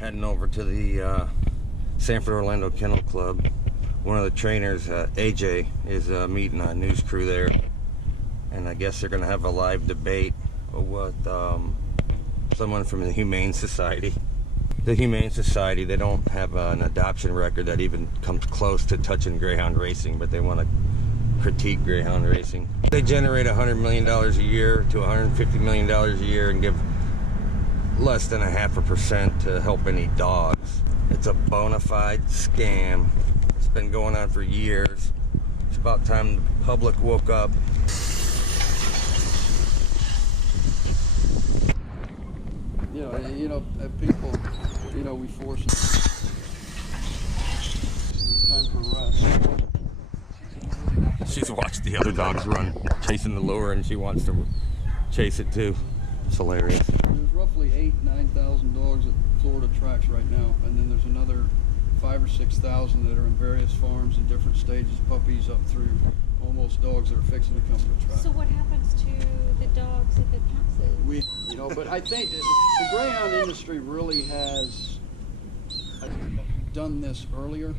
Heading over to the Sanford Orlando Kennel Club. One of the trainers, AJ, is meeting a news crew there, and I guess they're going to have a live debate with someone from the Humane Society. The Humane Society, they don't have an adoption record that even comes close to touching Greyhound racing, but they want to critique Greyhound racing. They generate $100 million a year to $150 million a year and give less than 0.5% to help any dogs. It's a bona fide scam. It's been going on for years. It's about time the public woke up. People, we force it. It's time for rest. She's watched the other dogs run, chasing the lure, and she wants to chase it too. It's hilarious. There's roughly 8,000-9,000 dogs at Florida tracks right now, and then there's another 5,000 or 6,000 that are in various farms in different stages, puppies up through almost dogs that are fixing to come to a track. So what happens to the dogs if it passes? But I think the Greyhound industry really has done this earlier.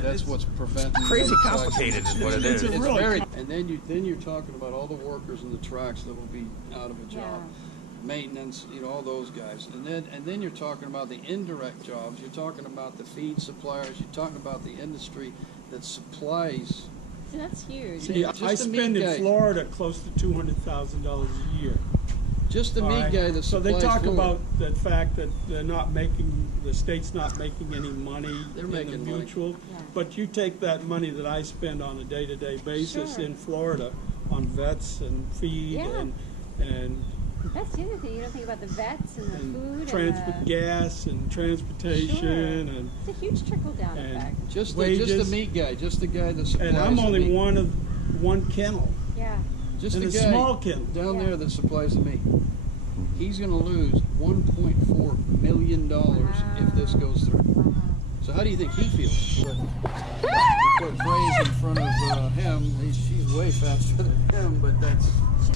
That's what's preventing. Crazy complicated is what it is. It's very, and then you're talking about all the workers in the tracks that will be out of a job. Yeah. Maintenance, all those guys, and then you're talking about the indirect jobs. You're talking about the feed suppliers. You're talking about the industry that supplies. So that's huge. See, I spend in Florida close to $200,000 a year. Just the meat guy that supplies. So they talk food. about the fact that the state's not making any money in the mutual. Yeah. But you take that money that I spend on a day-to-day basis in Florida on vets and feed and that's the other thing. You don't think about the vets and the food and gas and transportation and it's a huge trickle down effect. Just the meat guy, just the guy that supplies. And I'm only the meat. one kennel. Yeah. Just and the a guy small kennel down there that supplies the meat. He's going to lose $1.4 million if this goes through. Wow. So how do you think he feels? You put Grace in front of him. She's way faster than him, but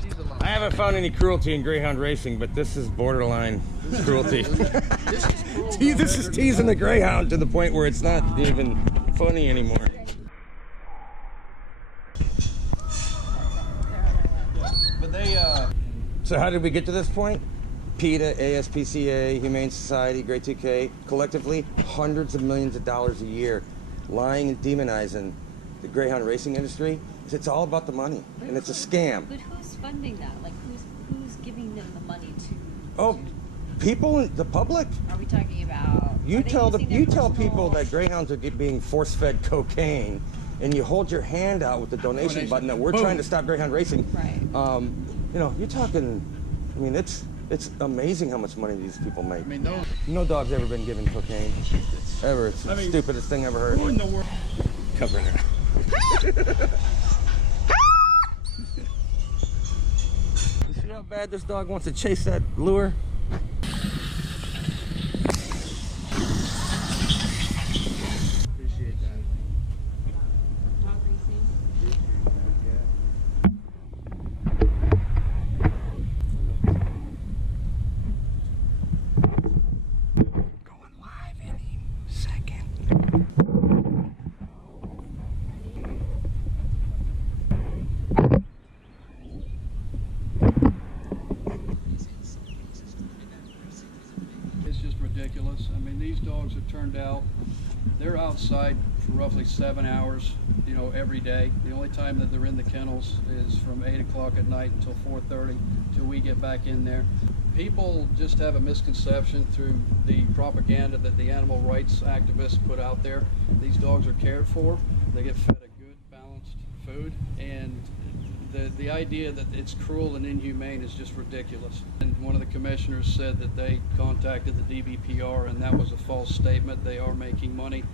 she's a lot. I haven't found any cruelty in Greyhound racing, but this is borderline cruelty. This is teasing the Greyhound to the point where it's not even funny anymore. But they. So how did we get to this point? PETA, ASPCA, Humane Society, Great 2K, collectively hundreds of millions of dollars a year lying and demonizing the Greyhound racing industry. It's all about the money, and it's a scam. But who's funding that? Like, who's giving them the money to? Oh, people, the public. Are we talking about? You tell people that Greyhounds are being force-fed cocaine, and you hold your hand out with the donation button that we're trying to stop Greyhound racing. Right. You're talking. I mean, it's amazing how much money these people make. I mean, no dog's ever been given cocaine. Ever. It's the stupidest thing I ever heard. Who in the world? Covering her. You see how bad this dog wants to chase that lure? appreciate that. Dog racing? Going live any second. It's just ridiculous. I mean, these dogs have turned out, they're outside for roughly 7 hours, every day. The only time that they're in the kennels is from 8 o'clock at night until 4:30, till we get back in there. People just have a misconception through the propaganda that the animal rights activists put out there. These dogs are cared for. They get fed a good, balanced food, and the idea that it's cruel and inhumane is just ridiculous. And one of the commissioners said that they contacted the DBPR, and that was a false statement. They are making money,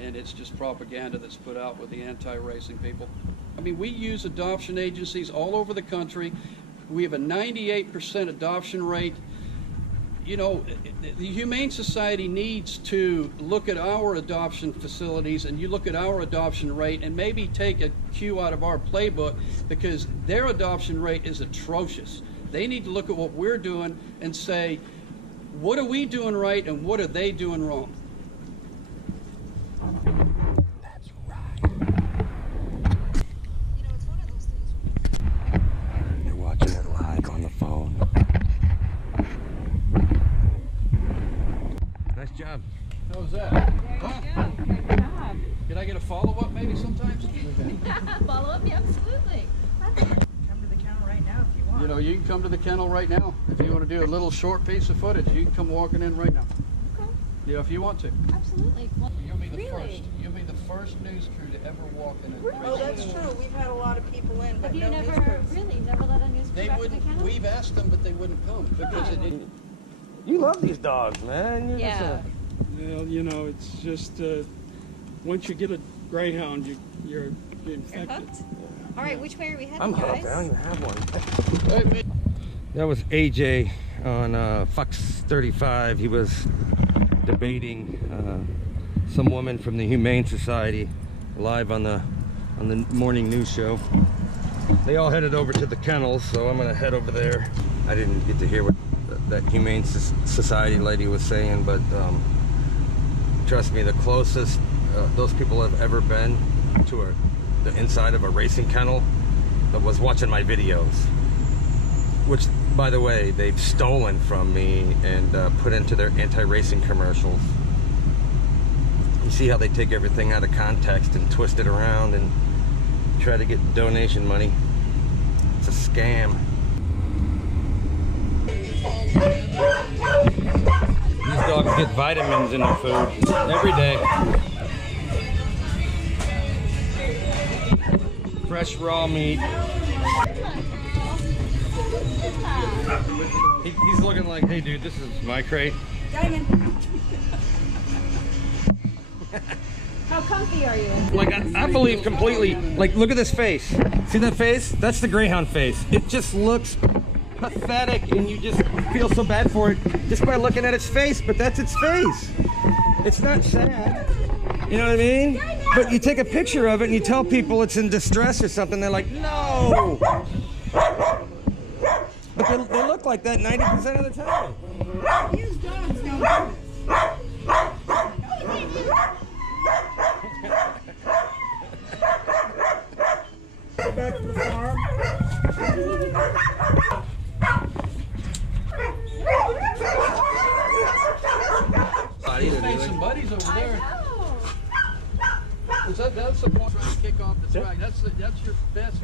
and it's just propaganda that's put out with the anti-racing people. I mean, we use adoption agencies all over the country. We have a 98% adoption rate. The Humane Society needs to look at our adoption facilities, and you look at our adoption rate and maybe take a cue out of our playbook, because their adoption rate is atrocious. They need to look at what we're doing and say, What are we doing right and what are they doing wrong? That's right. You know, it's one of those things. You're watching it live on the phone. Nice job. How was that? There you go. Good job. Can I get a follow-up maybe sometimes? Follow up? Yeah, absolutely. Come to the kennel right now if you want. You know, you can come to the kennel right now. If you want to do a little short piece of footage, you can come walking in right now. Okay. You know, if you want to. Absolutely. Well, You'll be the really? first. You'll be the first news crew to ever walk in it. Oh, that's true. We've had a lot of people in, but Have you no news never, crews. really, never let a news crew They back to the wouldn't. kennel? We've asked them, but they wouldn't come because it didn't. You love these dogs, man. You're just Yeah. Well, you know, it's just, once you get a Greyhound, you're You're infected. hooked? All right, which way are we heading, I'm guys? hooked. I don't even have one. Hey, man. That was AJ on Fox 35. He was debating some woman from the Humane Society live on the morning news show. They all headed over to the kennels, so I'm gonna head over there. I didn't get to hear what that Humane Society lady was saying, but trust me, the closest those people have ever been to the inside of a racing kennel that was watching my videos, which, by the way, they've stolen from me and put into their anti-racing commercials. You see how they take everything out of context and twist it around and try to get donation money. It's a scam. These dogs get vitamins in their food every day. Fresh raw meat. He's looking like, hey dude, this is my crate. How comfy are you in? Like, I believe completely. Like, look at this face. See that face? That's the Greyhound face. It just looks pathetic, and you just feel so bad for it just by looking at its face, but that's its face. It's not sad. You know what I mean? But you take a picture of it and you tell people it's in distress or something, they're like, no! But they look like that 90% of the time. These dogs don't do this. Go back to the farm. Made some buddies over there. That's the point trying to kick off the track. That's your best.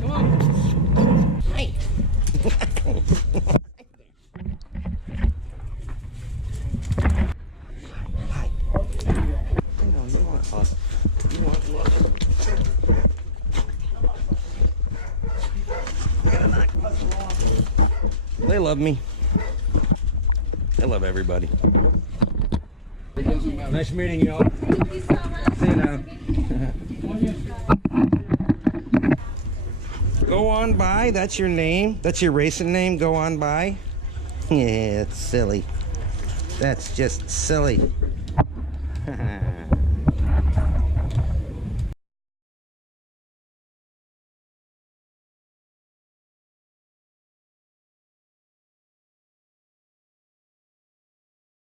Come on. Hi. You want love. They love me. They love everybody. It doesn't matter. Nice meeting you all. Thank you so much. See you now. Go on by. That's your name. That's your racing name. Go on by. Yeah, it's silly. That's just silly.